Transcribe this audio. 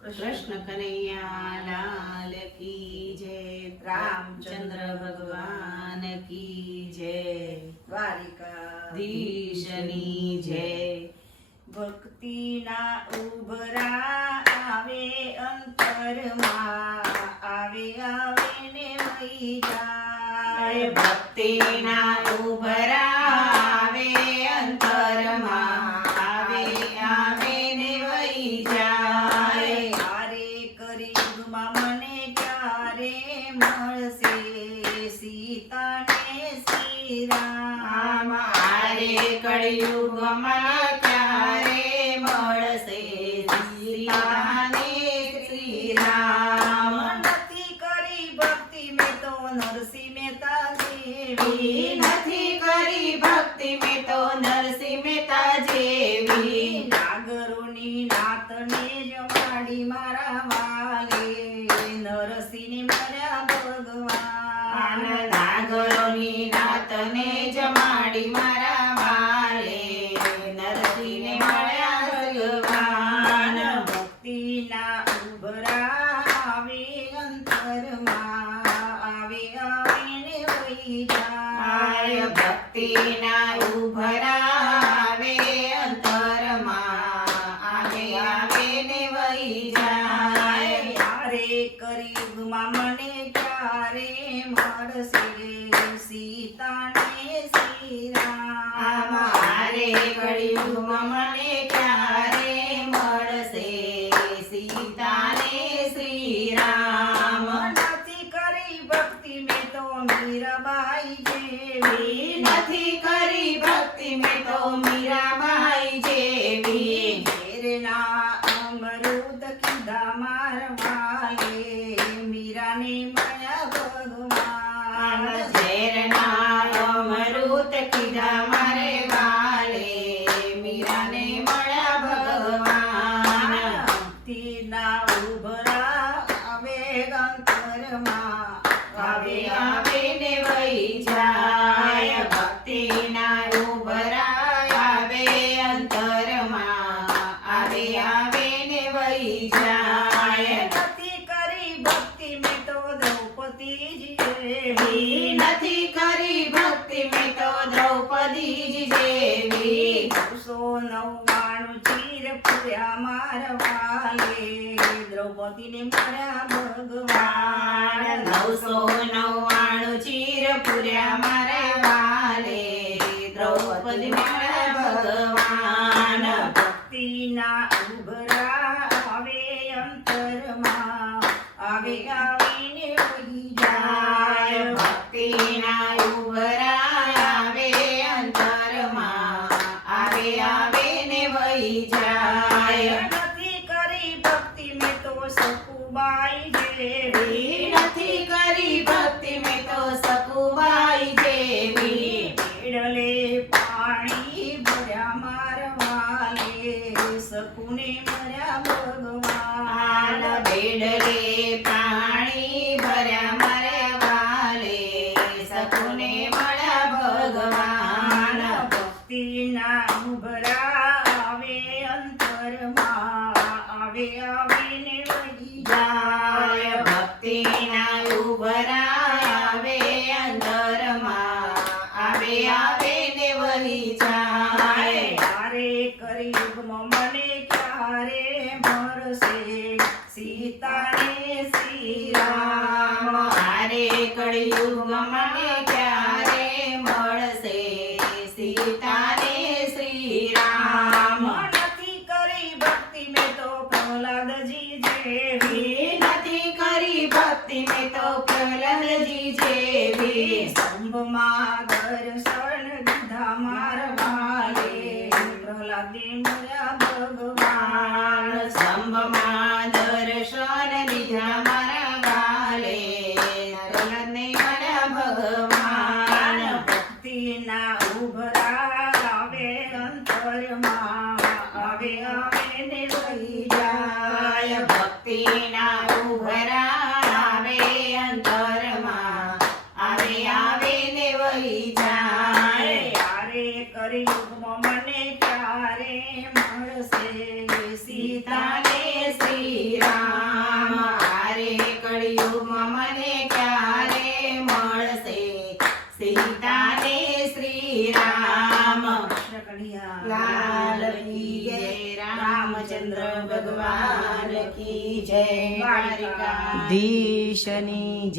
कृष्ण कन्हैया लाल की जय। रामचंद्र भगवान की जय। દ્વારિકાધીશની જય। ભક્તિના ઉભરા આવે અંતરમાં, આવે આવે ને વહી જાય। ભક્તિના ઉભરા આવે અંતરમાં, આવે આવે ને વહી જાય। હારે કળિયુગમાં મને ક્યારે મળશે સીતાને શ્રી રામ। હારે કળિયુગમાં ક્યારે મળશે સીતાને શ્રી રામ। નથી કરી ભક્તિ મેં તો નરસિંહ મહેતા જેવી, નથી કરી ભક્તિ મેં તો નરસિંહ મહેતા જેવી। નાગરોની નાતને જમાડી મારા વાલે, નરસિંહને મળ્યા ભગવાન। નાગરોની નાતને જમાડી મારા વાલે, નરસિંહને મળ્યા ભગવાન। ભક્તિના ઉભરા આવે અંતરમાં, આવે આવે ને વહી જાય। ભક્તિના ઉભરા આવે અંતરમાં, આવે આવે ને વહી જાય। હારે કળિયુગમાં મને ક્યારે મળશે સીતાને શ્રી રામ। હારે કળિયુગમાં મને ક્યારે મળશે સીતાને શ્રી રામ। નથી કરી ભક્તિ મેં તો મીરાબાઈ જેવી, નથી કરી ભક્તિ મેં તો મીરાબાઈ જેવી। ઝેરના અમૃત કીધા મારવાલે, મીરાને મળ્યા ભગવાન। ઝેરના અમૃત કીધા મારે વાલે, મીરાને મળ્યા ભગવાન। ભક્તિના ઉભરા આવે અંતરમાં, આવે આવે ને વહી જાય। ભક્તિના ઉભરા આવે અંતરમાં, આવે આવે ને વહી જાય। નથી કરી ભક્તિ મેં તો દ્રૌપદીજી જેવી, નથી કરી ભક્તિ મેં તો દ્રૌપદી જેવી। 999 ચીર પૂર્યા મારવાલે, દ્રૌપદીને મળ્યા ભગવાન। 999 ચીર પૂર્યા મારે વાલે, દ્રૌપદી મળ્યા ભગવાન। ભક્તિના ઉભરા આવે અંતરમાં, આવે આવીને વહી જાય। ભક્તિના ઉભરા આવે અંતરમાં, આવે આવે ને વહી જાય। નથી કરી ભક્તિ મેં તો સકુબાઈ જેવી, નથી કરી ભક્તિ મેં તો સકુબાઈ જેવી। બેડલે પાણી ભર્યા મારવાલે, સકુને મળ્યા ભગવાન। બેડલે પાણી ભર્યા મારે વાલે, સકુને મળ્યા ભગવાન। ભક્તિના ઉભરા આવે અંતરમાં, આવે આવે ને વહી જાય। ભક્તિના ઉભરા આવે અંતરમાં, આવે આવે ને વહી જાય। હારે કળિયુગમાં મને ક્યારે મળશે સીતાને શ્રી રામ। હારે કળિયુગમાં મને ક્યારે મળશે સીતાને શ્રી રામ। નથી કરી ભક્તિ મેં તો પ્રહલાદજી જેવી, નથી કરી ભક્તિ મેં તો પ્રહલાદજી જેવી। સ્તંભમાં દર્શન દીધા મારવાલે, પ્રહલાદે મળ્યા ભગવાન। સ્તંભમાં દર્શન દીધા મારા વાલે, પ્રહલાદને મળ્યા ભગવાન। ભક્તિના ઉભરા આવે અંતરમાં, આવે આવે ને વહી જાય। ભક્તિના ઉભરા આવે અંતરમાં, આવે આવે ને વહી જાય। હારે કળિયુગમાં મને ક્યારે મળશે સીતાને સીતાને શ્રી રામ। મળશે સીતાને શ્રી રામ કૃષ્ણ કનૈયા લાલ કી જય રામચંદ્ર ભગવાન કી જય દ્વારિકાધીશની જય